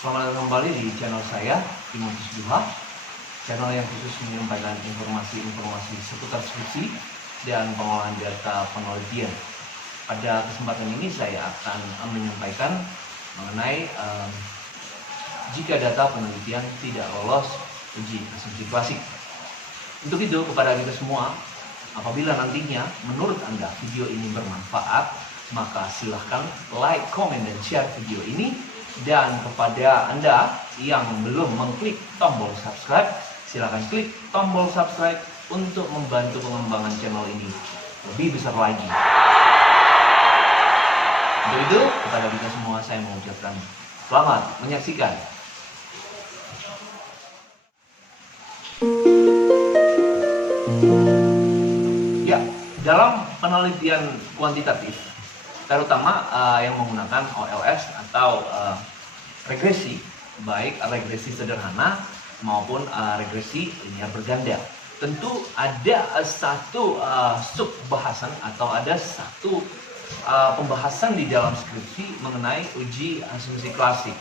Selamat datang kembali di channel saya, Timotius Duha. Channel yang khusus menyampaikan informasi-informasi seputar skripsi dan pengolahan data penelitian. Pada kesempatan ini saya akan menyampaikan mengenai jika data penelitian tidak lolos uji asumsi klasik. Untuk itu, kepada kita semua, apabila nantinya menurut Anda video ini bermanfaat, maka silahkan like, comment, dan share video ini. Dan kepada Anda yang belum mengklik tombol subscribe, silahkan klik tombol subscribe untuk membantu pengembangan channel ini lebih besar lagi. Untuk itu, kepada kita semua saya mengucapkan selamat menyaksikan. Ya, dalam penelitian kuantitatif, terutama yang menggunakan OLS atau regresi, baik regresi sederhana maupun regresi linear berganda. Tentu ada satu subbahasan atau ada satu pembahasan di dalam skripsi mengenai uji asumsi klasik.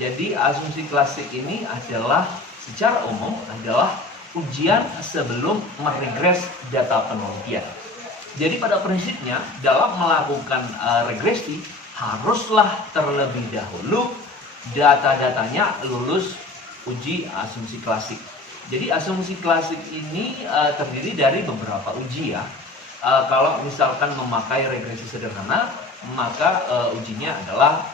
Jadi asumsi klasik ini adalah secara umum adalah ujian sebelum meregres data penelitian. Jadi pada prinsipnya dalam melakukan regresi haruslah terlebih dahulu data-datanya lulus uji asumsi klasik. Jadi asumsi klasik ini terdiri dari beberapa uji ya. Kalau misalkan memakai regresi sederhana, maka ujinya adalah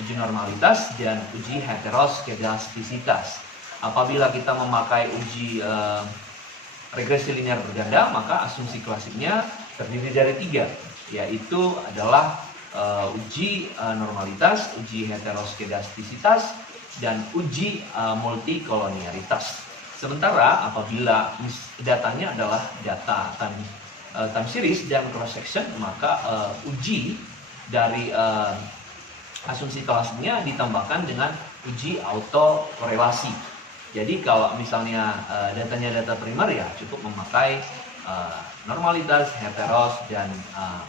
uji normalitas dan uji heteroskedastisitas. Apabila kita memakai uji regresi linear berganda, maka asumsi klasiknya terdiri dari 3, yaitu adalah uji normalitas, uji heteroskedastisitas, dan uji multikolonialitas. Sementara apabila datanya adalah data time series dan cross section, maka uji dari asumsi klasiknya ditambahkan dengan uji autokorelasi. Jadi kalau misalnya datanya data primer, ya cukup memakai normalitas, heteros, dan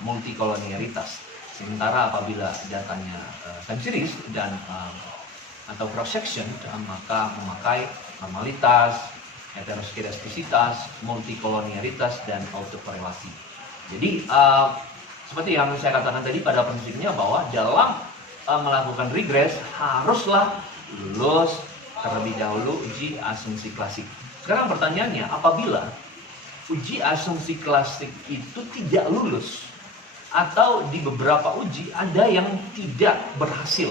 multikolonialitas. Sementara apabila datanya time series dan atau cross section, maka memakai normalitas, heteroskedastisitas, multikolonialitas, dan autokorelasi. Jadi seperti yang saya katakan tadi, pada prinsipnya bahwa dalam melakukan regres haruslah lulus terlebih dahulu uji asumsi klasik. Sekarang pertanyaannya, apabila uji asumsi klasik itu tidak lulus, atau di beberapa uji ada yang tidak berhasil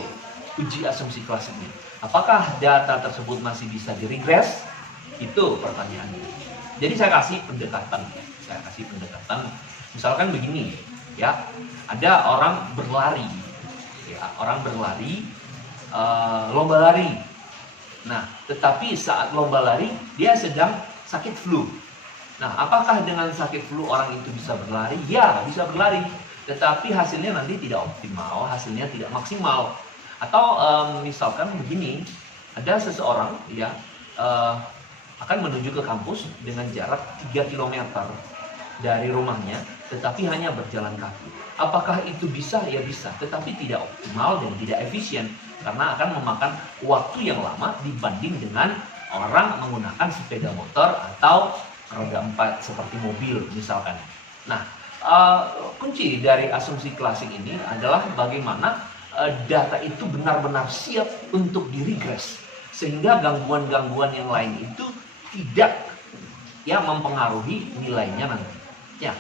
uji asumsi klasiknya, apakah data tersebut masih bisa diregres? Itu pertanyaannya. Jadi saya kasih pendekatan. Misalkan begini, ya, ada orang berlari, lomba lari. Nah, tetapi saat lomba lari dia sedang sakit flu. Nah, apakah dengan sakit flu orang itu bisa berlari? Ya, bisa berlari. Tetapi hasilnya nanti tidak optimal, hasilnya tidak maksimal. Atau misalkan begini, ada seseorang ya akan menuju ke kampus dengan jarak 3 km dari rumahnya, tetapi hanya berjalan kaki. Apakah itu bisa? Ya bisa, tetapi tidak optimal dan tidak efisien, karena akan memakan waktu yang lama dibanding dengan orang menggunakan sepeda motor atau roda 4 seperti mobil misalkan. Nah, kunci dari asumsi klasik ini adalah bagaimana data itu benar-benar siap untuk diregres, sehingga gangguan-gangguan yang lain itu tidak mempengaruhi nilainya nanti. Ya,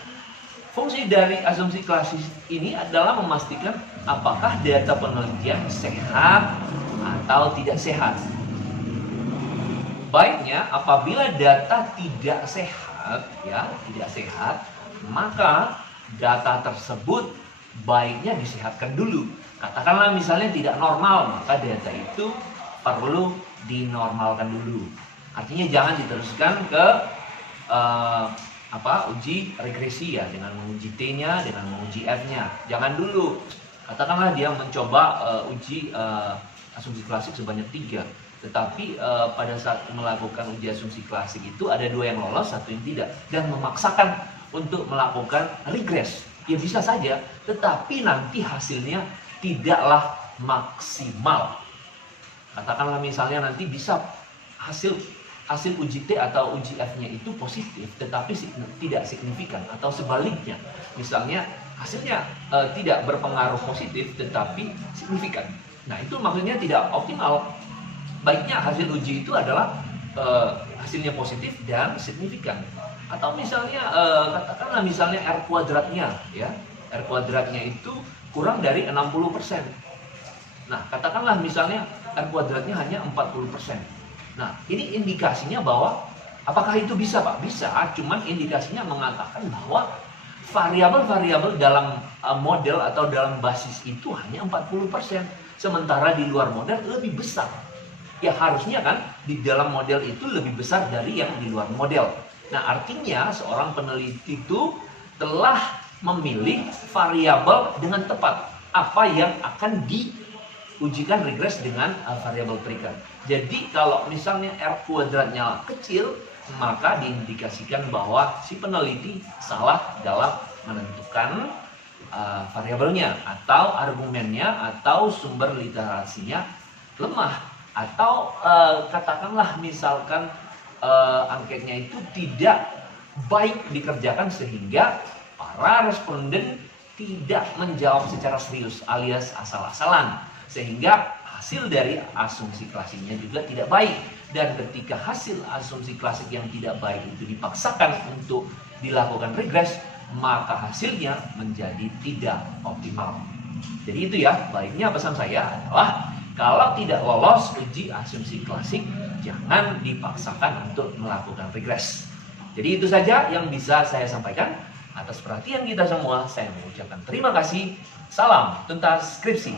fungsi dari asumsi klasik ini adalah memastikan apakah data penelitian sehat atau tidak sehat. Baiknya apabila data tidak sehat, maka data tersebut baiknya disehatkan dulu. Katakanlah misalnya tidak normal, maka data itu perlu dinormalkan dulu. Artinya jangan diteruskan ke uji regresi ya, dengan menguji T-nya, dengan menguji F-nya. Jangan dulu. Katakanlah dia mencoba uji asumsi klasik sebanyak 3. Tetapi pada saat melakukan uji asumsi klasik itu ada 2 yang lolos, 1 yang tidak, dan memaksakan untuk melakukan regres. Ya bisa saja, tetapi nanti hasilnya tidaklah maksimal. Katakanlah misalnya nanti bisa hasil uji T atau uji F-nya itu positif tetapi tidak signifikan, atau sebaliknya misalnya hasilnya tidak berpengaruh positif tetapi signifikan. Nah, itu maksudnya tidak optimal. Baiknya hasil uji itu adalah hasilnya positif dan signifikan. Atau misalnya katakanlah misalnya R kuadratnya ya, R kuadratnya itu kurang dari 60%. Nah, katakanlah misalnya R kuadratnya hanya 40%. Nah, ini indikasinya bahwa apakah itu bisa, Pak? Bisa, cuman indikasinya mengatakan bahwa variabel-variabel dalam model atau dalam basis itu hanya 40%, sementara di luar model lebih besar. Ya harusnya kan di dalam model itu lebih besar dari yang di luar model. Nah, artinya seorang peneliti itu telah memilih variabel dengan tepat apa yang akan diujikan regres dengan variabel berikan. Jadi kalau misalnya R kuadratnya kecil, maka diindikasikan bahwa si peneliti salah dalam menentukan variabelnya, atau argumennya, atau sumber literasinya lemah, atau katakanlah misalkan angketnya itu tidak baik dikerjakan sehingga para responden tidak menjawab secara serius alias asal-asalan, sehingga hasil dari asumsi klasiknya juga tidak baik. Dan ketika hasil asumsi klasik yang tidak baik itu dipaksakan untuk dilakukan regres, maka hasilnya menjadi tidak optimal. Jadi itu ya, baiknya pesan saya adalah kalau tidak lolos uji asumsi klasik, jangan dipaksakan untuk melakukan regres. Jadi itu saja yang bisa saya sampaikan. Atas perhatian kita semua, saya mengucapkan terima kasih. Salam tuntas skripsi.